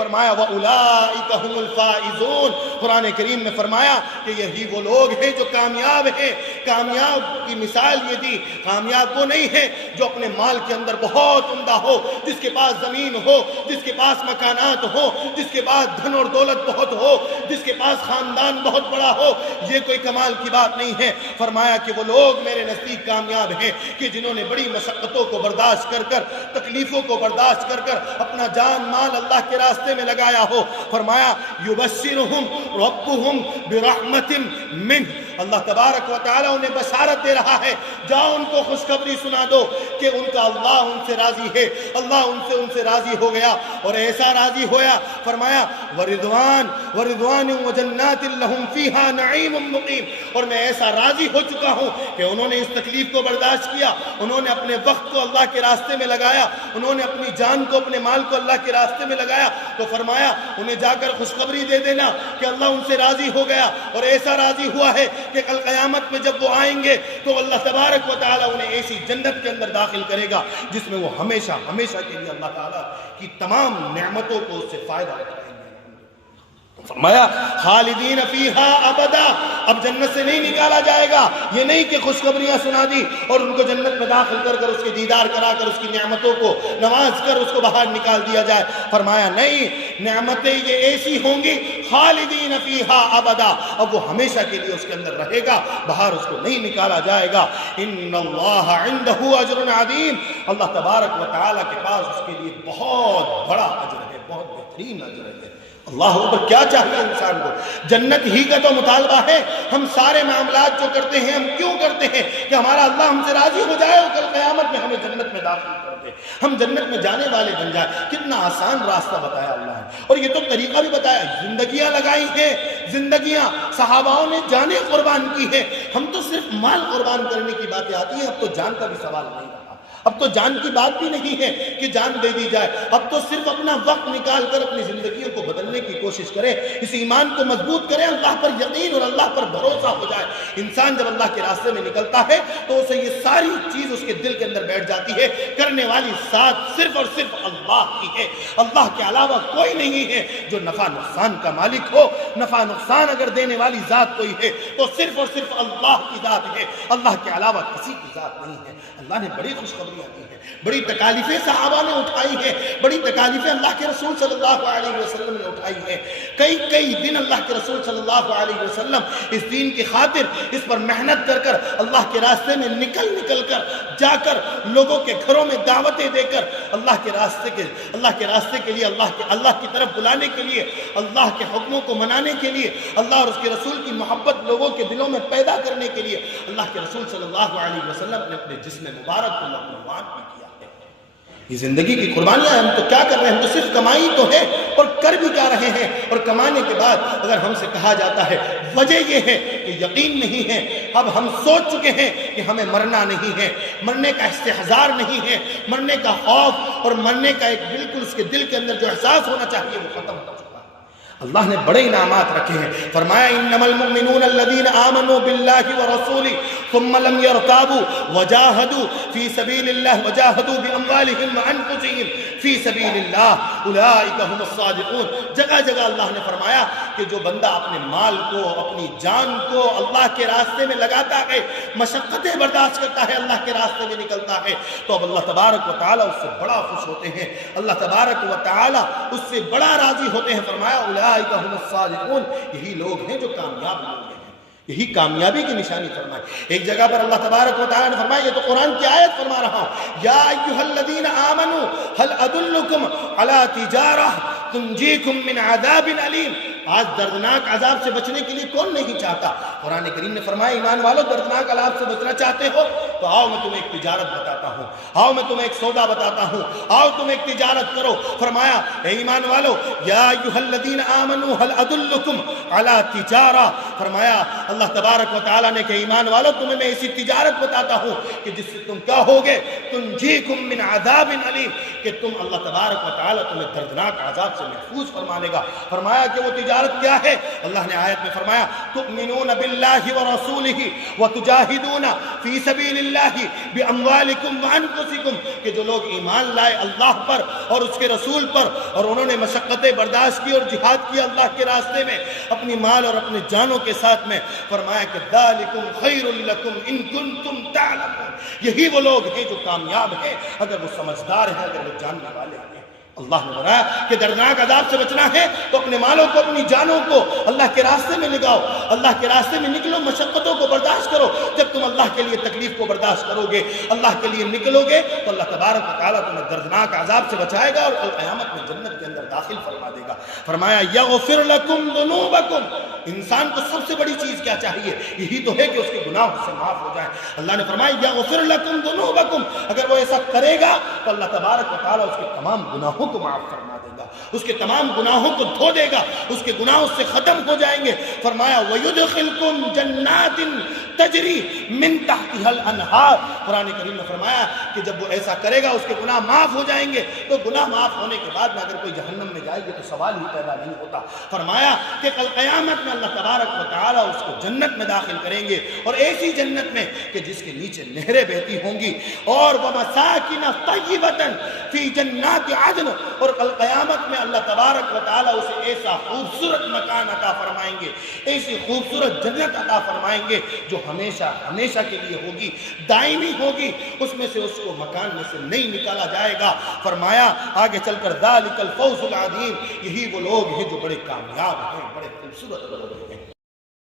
فرمایا وَأُولَٰئِكَ هُمُ الْفَائِزُونَ۔ قرآن کریم میں فرمایا کہ یہی وہ لوگ ہیں جو کامیاب ہیں۔ کامیاب کی مثال یہ دی، کامیاب وہ نہیں ہے جو اپنے مال کے اندر بہت عمدہ ہو، جس کے پاس زمین ہو، جس کے پاس مکانات ہو، جس کے پاس دھن اور دولت بہت ہو، جس کے پاس خاندان بہت بڑا ہو۔ یہ کوئی کمال کی بات نہیں ہے۔ فرمایا کہ وہ لوگ میرے نزدیک کامیاب ہیں کہ جنہوں نے بڑی مشقتوں کو برداشت کر کر، تکلیفوں کو برداشت کر کر اپنا جان مال اللہ کے راستے میں لگایا ہو۔ فرمایا یبشرہم ربہم برحمت منہ، اللہ تبارک و تعالیٰ انہیں بشارت دے رہا ہے، جاؤ ان کو خوشخبری سنا دو کہ ان کا اللہ ان سے راضی ہے، اللہ ان سے راضی ہو گیا، اور ایسا راضی ہویا۔ فرمایا ورضوان وجنات لہم فیہا نعیم مقیم، اور میں ایسا راضی ہو چکا ہوں کہ انہوں نے اس تکلیف کو برداشت کیا، انہوں نے اپنے وقت کو اللہ کے راستے میں لگایا، انہوں نے اپنی جان کو، اپنے مال کو اللہ کے راستے میں لگایا، تو فرمایا انہیں جا کر خوشخبری دے دینا کہ اللہ ان سے راضی ہو گیا، اور ایسا راضی ہوا ہے کہ کل قیامت میں جب وہ آئیں گے تو اللہ تبارک و تعالیٰ انہیں ایسی جنت کے اندر داخل کرے گا جس میں وہ ہمیشہ ہمیشہ کے لیے اللہ تعالیٰ کی تمام نعمتوں کو اس سے فائدہ اٹھائیں گے۔ فرمایا خالدین فیہا ابدا، اب جنت سے نہیں نکالا جائے گا۔ یہ نہیں کہ خوشخبریاں سنا دی اور ان کو جنت میں داخل کر کر اس کے دیدار کرا کر اس کی نعمتوں کو نواز کر اس کو باہر نکال دیا جائے۔ فرمایا نہیں، نعمتیں یہ ایسی ہوں گی خالدین فیہا ابدا، اب وہ ہمیشہ کے لیے اس کے اندر رہے گا، باہر اس کو نہیں نکالا جائے گا۔ ان اللہ عندہ اجر عظیم، اللہ تبارک و تعالیٰ کے پاس اس کے لیے بہت بڑا اجر ہے، بہت بہترین اجر ہے۔ اللہ اکبر، کیا چاہیے انسان کو؟ جنت ہی کا تو مطالبہ ہے۔ ہم سارے معاملات جو کرتے ہیں ہم کیوں کرتے ہیں؟ کہ ہمارا اللہ ہم سے راضی ہو جائے اور کل قیامت میں ہمیں جنت میں داخل کر دے، ہم جنت میں جانے والے بن جائیں۔ کتنا آسان راستہ بتایا اللہ نے، اور یہ تو طریقہ بھی بتایا، زندگیاں لگائی ہیں، زندگیاں صحاباؤں نے جانیں قربان کی ہیں۔ ہم تو صرف مال قربان کرنے کی باتیں آتی ہیں، اب تو جان کا بھی سوال نہیں رہا، اب تو جان کی بات بھی نہیں ہے کہ جان دے دی جائے، اب تو صرف اپنا وقت نکال کر اپنی زندگیوں کو بدلنے کی کوشش کریں، اس ایمان کو مضبوط کریں، اللہ پر یقین اور اللہ پر بھروسہ ہو جائے۔ انسان جب اللہ کے راستے میں نکلتا ہے تو اسے یہ ساری چیز اس کے دل کے اندر بیٹھ جاتی ہے، کرنے والی ذات صرف اور صرف اللہ کی ہے، اللہ کے علاوہ کوئی نہیں ہے جو نفع نقصان کا مالک ہو۔ نفع نقصان اگر دینے والی ذات کوئی ہے تو صرف اور صرف اللہ کی ذات ہے، اللہ کے علاوہ کسی کی ذات نہیں ہے۔ اللہ نے بڑی خوشخبریاں دی ہیں، بڑی تکالیفیں صحابہ نے اٹھائی ہیں، بڑی تکالیفیں اللہ کے رسول صلی اللہ علیہ وسلم نے اٹھائی ہیں۔ کئی دن اللہ کے رسول صلی اللہ علیہ وسلم اس دین کی خاطر اس پر محنت کر کر اللہ کے راستے میں نکل کر جا کر لوگوں کے گھروں میں دعوتیں دے کر اللہ کے راستے کے لیے اللہ کی طرف بلانے کے لیے، اللہ کے حکموں کو منانے کے لیے، اللہ اور اس کے رسول کی محبت لوگوں کے دلوں میں پیدا کرنے کے لیے اللہ کے رسول صلی اللہ علیہ وسلم نے اپنے جسم مبارک کو قربان بھی کیا ہے۔ یہ زندگی کی قربانیاں، ہم تو کیا کر رہے ہیں؟ ہم تو صرف کمائی تو ہے اور کر بھی کیا رہے ہیں، اور کمانے کے بعد اگر ہم سے کہا جاتا ہے وجہ یہ ہے کہ یقین نہیں ہے، اب ہم سوچ چکے ہیں کہ ہمیں مرنا نہیں ہے، مرنے کا استحضار نہیں ہے، مرنے کا خوف اور مرنے کا ایک بالکل اس کے دل کے اندر جو احساس ہونا چاہیے وہ ختم ہو چکا ہے۔ اللہ نے بڑے انعامات رکھے ہیں، فرمایا انما المؤمنون الذين آمنوا بالله ورسوله ثم لم يرتابوا وجاهدوا في سبيل الله وجاهدوا باموالهم وانفسهم في سبيل الله اولئك هم الصادقون۔ جگہ جگہ اللہ نے فرمایا کہ جو بندہ اپنے مال کو، اپنی جان کو اللہ کے راستے میں لگاتا ہے، مشقتیں برداشت کرتا ہے، اللہ کے راستے میں نکلتا ہے، تو اب اللہ تبارک و تعالیٰ اس سے بڑا خوش ہوتے ہیں، اللہ تبارک و تعالیٰ اس سے بڑا راضی ہوتے ہیں۔ فرمایا اولئک هم الصادقون، یہی لوگ ہیں جو کامیاب لوگ ہیں، یہی کامیابی کی نشانی فرمائی۔ ایک جگہ پر اللہ تبارک و تعالیٰ نے فرمایا، یہ تو قرآن کی آیت فرما رہا ہوں، یا ایھا الذین آمنوا هل ادلکم علی تجارہ تنجیکم من عذاب علیم۔ آج دردناک عذاب سے بچنے کے لیے کون نہیں چاہتا؟ قرآن کریم نے فرمایا ایمان والو دردناک عذاب سے بچنا چاہتے ہو تو آؤ میں تمہیں ایک تجارت بتاتا ہوں، آؤ میں تمہیں ایک سودا بتاتا ہوں، آؤ تم ایک تجارت کرو۔ فرمایا اے ایمان والو یا ایھا الذین آمنوا هل ادلکم علی تجارہ، فرمایا اللہ تبارک و تعالیٰ نے کہ ایمان والو تمہیں میں ایسی تجارت بتاتا ہوں کہ جس سے تم کیا ہوگے، تنجیکم من عذاب علیم، کہ تم اللہ تبارک و تعالیٰ تمہیں دردناک عذاب سے محفوظ فرما لے گا۔ فرمایا کہ وہ تجارت کیا ہے؟ اللہ نے آیت میں فرمایا تؤمنون باللہ ورسولہ وتجاہدون فی سبیل اللہ باموالکم وانفسکم، کہ جو لوگ ایمان لائے اللہ پر اور اس کے رسول پر اور انہوں نے مشقتیں برداشت کی اور جہاد کیا اللہ کے راستے میں اپنی مال اور اپنے جانوں کے ساتھ میں، فرمایا کہ ذالکم خیر لکم ان کنتم تعلمون، یہی وہ لوگ ہیں جو کامیاب ہیں اگر وہ سمجھدار ہیں، اگر وہ جاننے والے ہیں۔ اللہ نے بتایا کہ دردناک عذاب سے بچنا ہے تو اپنے مالوں کو اپنی جانوں کو اللہ کے راستے میں لگاؤ، اللہ کے راستے میں نکلو، مشقتوں کو برداشت کرو۔ جب تم اللہ کے لیے تکلیف کو برداشت کرو گے، اللہ کے لیے نکلو گے تو اللہ تبارک و تعالیٰ تمہیں دردناک عذاب سے بچائے گا اور قیامت میں جنت کے اندر داخل فرما دے گا۔ فرمایا یغفر لکم ذنوبکم، انسان کو سب سے بڑی چیز کیا چاہیے؟ یہی تو ہے کہ اس کے گناہ سے معاف ہو جائیں۔ اللہ نے فرمایا یغفر لکم ذنوبکم، اگر وہ ایسا کرے گا تو اللہ تبارک و تعالیٰ اس کے تمام گناہوں کو معاف فرما دے گا، اس کے تمام گناہوں کو دھو دے گا، اس کے گناہ اس سے ختم ہو جائیں گے۔ فرمایا وَيُدْخِلْكُمْ جَنَّاتٍ تجری من تحتها الانہار، قرآن کریم نے فرمایا کہ جب وہ ایسا کرے گا اس کے گناہ معاف ہو جائیں گے، تو گناہ معاف ہونے کے بعد میں اگر کوئی جہنم میں جائے گی تو سوال ہی پیدا نہیں ہوتا۔ فرمایا کہ کل قیامت میں اللہ تبارک و تعالیٰ اس کو جنت میں داخل کریں گے، اور ایسی جنت میں کہ جس کے نیچے نہریں بہتی ہوں گی، اور وَمَسَاكِنَ طَيِّبَةً فِي جَنَّاتِ عَدْنٍ، اور کل قیامت میں اللہ تبارک و تعالیٰ اسے ایسا خوبصورت مکان عطا فرمائیں گے، ایسی خوبصورت جنت عطا فرمائیں گے جو ہمیشہ ہمیشہ کے لیے ہوگی، دائمی ہوگی، اس میں سے اس کو مکان میں سے نہیں نکالا جائے گا۔ فرمایا آگے چل کر ذالک الفوز العظیم، یہی وہ لوگ ہیں جو بڑے کامیاب ہیں، بڑے خوبصورت لوگ ہیں۔